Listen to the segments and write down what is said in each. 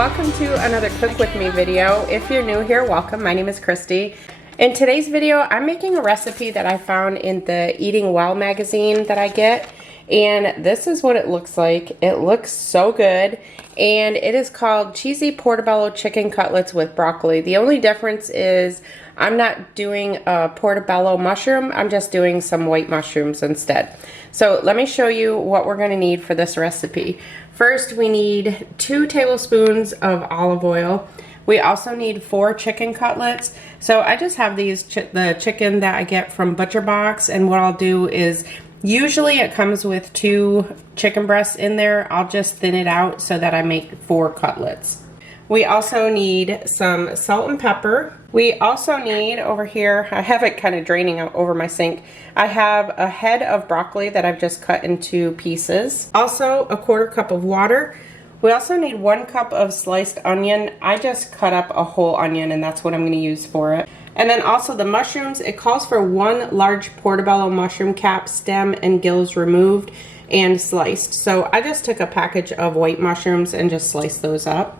welcome to another Cook With Me video. If you're new here, welcome. My name is Kristi. In today's video, I'm making a recipe that I found in the Eating Well magazine that I get. And this is what it looks like. It looks so good. And it is called Cheesy Portobello Chicken Cutlets with Broccoli. The only difference is I'm not doing a portobello mushroom. I'm just doing some white mushrooms instead. So let me show you what we're going to need for this recipe. First, we need 2 tablespoons of olive oil. We also need 4 chicken cutlets. So I just have these the chicken that I get from Butcher Box, and what I'll do is usually it comes with 2 chicken breasts in there. I'll just thin it out so that I make 4 cutlets. We also need some salt and pepper. We also need over here, I have it kind of draining out over my sink. I have a head of broccoli that I've just cut into pieces. Also a 1/4 cup of water. We also need 1 cup of sliced onion. I just cut up a whole onion and that's what I'm going to use for it. And then also the mushrooms, it calls for 1 large portobello mushroom cap, stem and gills removed and sliced. So I just took a package of white mushrooms and just sliced those up.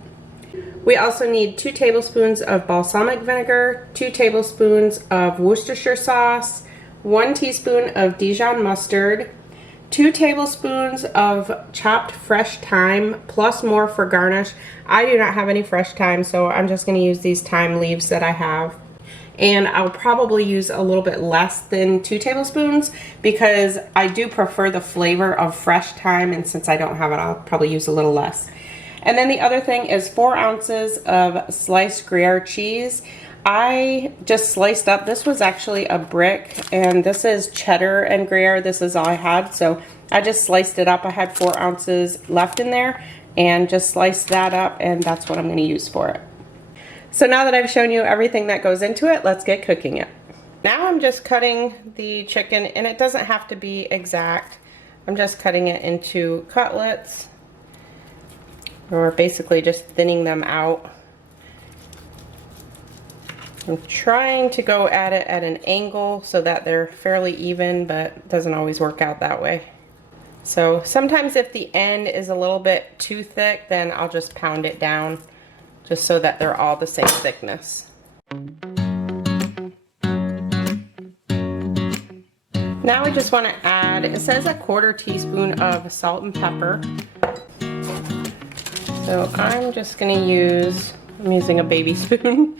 We also need 2 tablespoons of balsamic vinegar, 2 tablespoons of Worcestershire sauce, 1 teaspoon of Dijon mustard, 2 tablespoons of chopped fresh thyme, plus more for garnish. I do not have any fresh thyme, so I'm just going to use these thyme leaves that I have. And I'll probably use a little bit less than 2 tablespoons because I do prefer the flavor of fresh thyme, and since I don't have it, I'll probably use a little less. And then the other thing is 4 ounces of sliced Gruyere cheese. I just sliced up, this was actually a brick, and this is cheddar and Gruyere. This is all I had, so I just sliced it up. I had 4 ounces left in there and just sliced that up, and that's what I'm going to use for it. So now that I've shown you everything that goes into it, let's get cooking it. Now I'm just cutting the chicken, and it doesn't have to be exact. I'm just cutting it into cutlets. Or basically just thinning them out. I'm trying to go at it at an angle so that they're fairly even, but it doesn't always work out that way. So sometimes if the end is a little bit too thick, then I'll just pound it down just so that they're all the same thickness. Now I just want to add, it says a 1/4 teaspoon of salt and pepper. So I'm just going to use, I'm using a baby spoon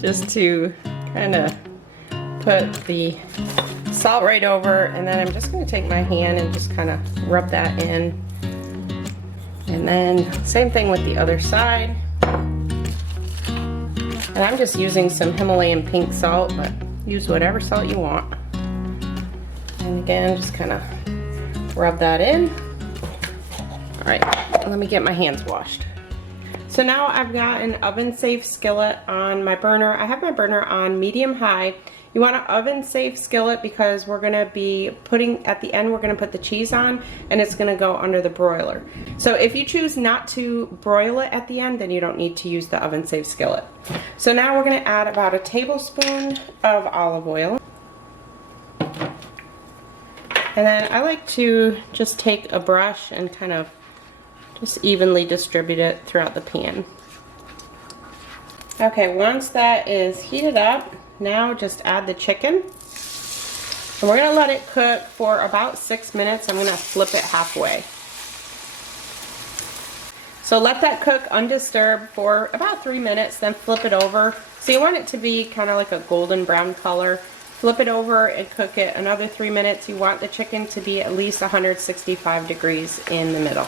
just to kind of put the salt right over, and then I'm just going to take my hand and just kind of rub that in. And then same thing with the other side. And I'm just using some Himalayan pink salt, but use whatever salt you want. And again, just kind of rub that in. All right, let me get my hands washed. So now I've got an oven safe skillet on my burner. I have my burner on medium high. You want an oven safe skillet because we're gonna be putting, at the end we're gonna put the cheese on, and it's gonna go under the broiler. So if you choose not to broil it at the end, then you don't need to use the oven safe skillet. So now we're gonna add about a tablespoon of olive oil. And then I like to just take a brush and kind of just evenly distribute it throughout the pan. Okay, once that is heated up, now just add the chicken. And we're gonna let it cook for about 6 minutes. I'm gonna flip it halfway. So let that cook undisturbed for about 3 minutes, then flip it over. So you want it to be kind of like a golden brown color. Flip it over and cook it another 3 minutes. You want the chicken to be at least 165 degrees in the middle.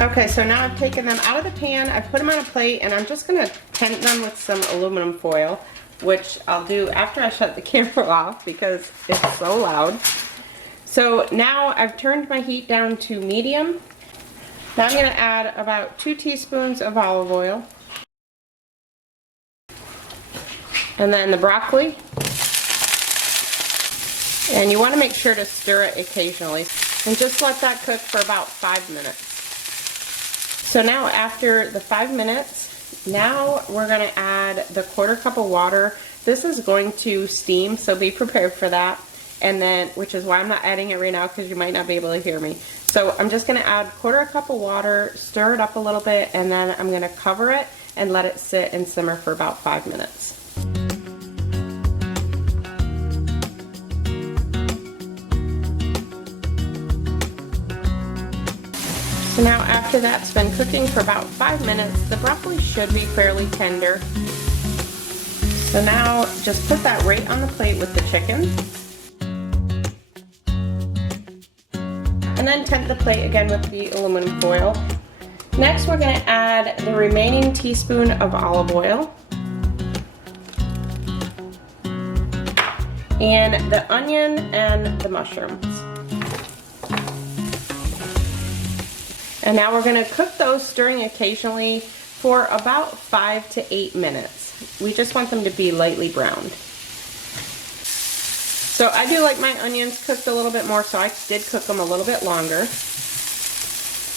Okay, so now I've taken them out of the pan, I've put them on a plate, and I'm just going to tent them with some aluminum foil, which I'll do after I shut the camera off because it's so loud. So now I've turned my heat down to medium. Now I'm going to add about 2 teaspoons of olive oil. And then the broccoli. And you want to make sure to stir it occasionally. And just let that cook for about 5 minutes. So now after the 5 minutes, now we're going to add the 1/4 cup of water. This is going to steam, so be prepared for that. And then, which is why I'm not adding it right now, because you might not be able to hear me. So I'm just going to add 1/4 cup of water, stir it up a little bit, and then I'm going to cover it and let it sit and simmer for about 5 minutes. So now after that's been cooking for about 5 minutes, the broccoli should be fairly tender. So now just put that right on the plate with the chicken. And then tent the plate again with the aluminum foil. Next we're going to add the remaining teaspoon of olive oil. And the onion and the mushrooms. And now we're going to cook those, stirring occasionally, for about 5 to 8 minutes. We just want them to be lightly browned. So I do like my onions cooked a little bit more, so I did cook them a little bit longer.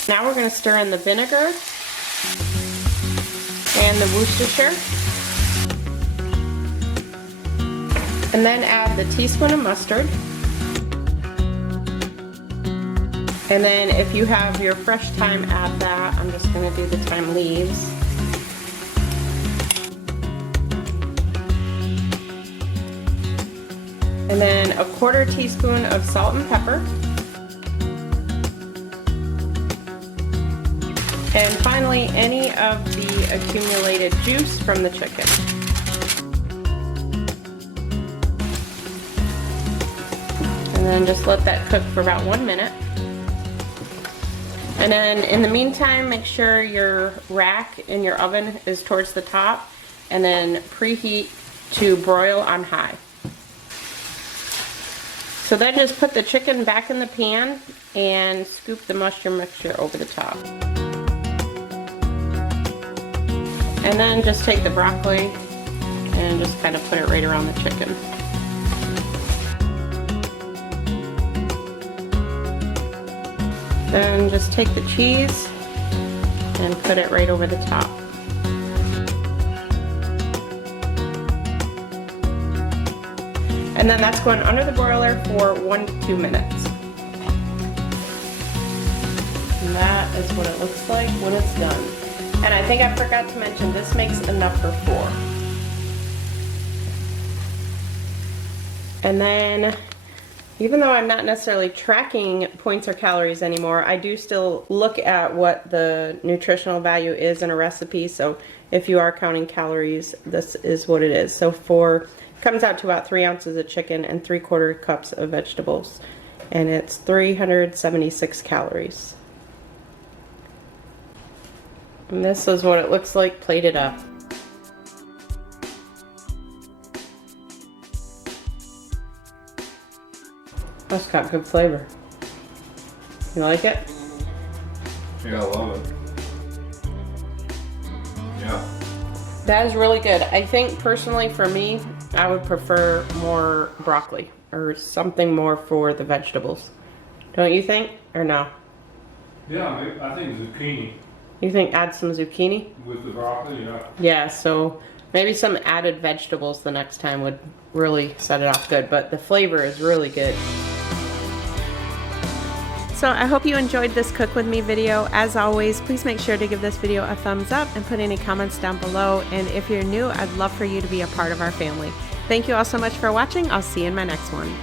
Now we're going to stir in the vinegar and the Worcestershire. And then add the teaspoon of mustard. And then if you have your fresh thyme, add that. I'm just going to do the thyme leaves. And then a 1/4 teaspoon of salt and pepper. And finally, any of the accumulated juice from the chicken. And then just let that cook for about 1 minute. And then in the meantime, make sure your rack in your oven is towards the top, and then preheat to broil on high. So then just put the chicken back in the pan and scoop the mushroom mixture over the top. And then just take the broccoli and just kind of put it right around the chicken. Then just take the cheese and put it right over the top. And then that's going under the broiler for 1 to 2 minutes. And that is what it looks like when it's done. And I think I forgot to mention, this makes enough for 4. And then, even though I'm not necessarily tracking points or calories anymore, I do still look at what the nutritional value is in a recipe. So if you are counting calories, this is what it is. So comes out to about 3 ounces of chicken and 3/4 cups of vegetables. And it's 376 calories. And this is what it looks like plated up. That's got good flavor. You like it? Yeah, I love it. Yeah. That is really good. I think personally for me, I would prefer more broccoli or something more for the vegetables. Don't you think? Or no? Yeah, I think zucchini. You think add some zucchini? With the broccoli, yeah. Yeah, so maybe some added vegetables the next time would really set it off good, but the flavor is really good. So I hope you enjoyed this Cook With Me video. As always, please make sure to give this video a thumbs up and put any comments down below. And if you're new, I'd love for you to be a part of our family. Thank you all so much for watching. I'll see you in my next one.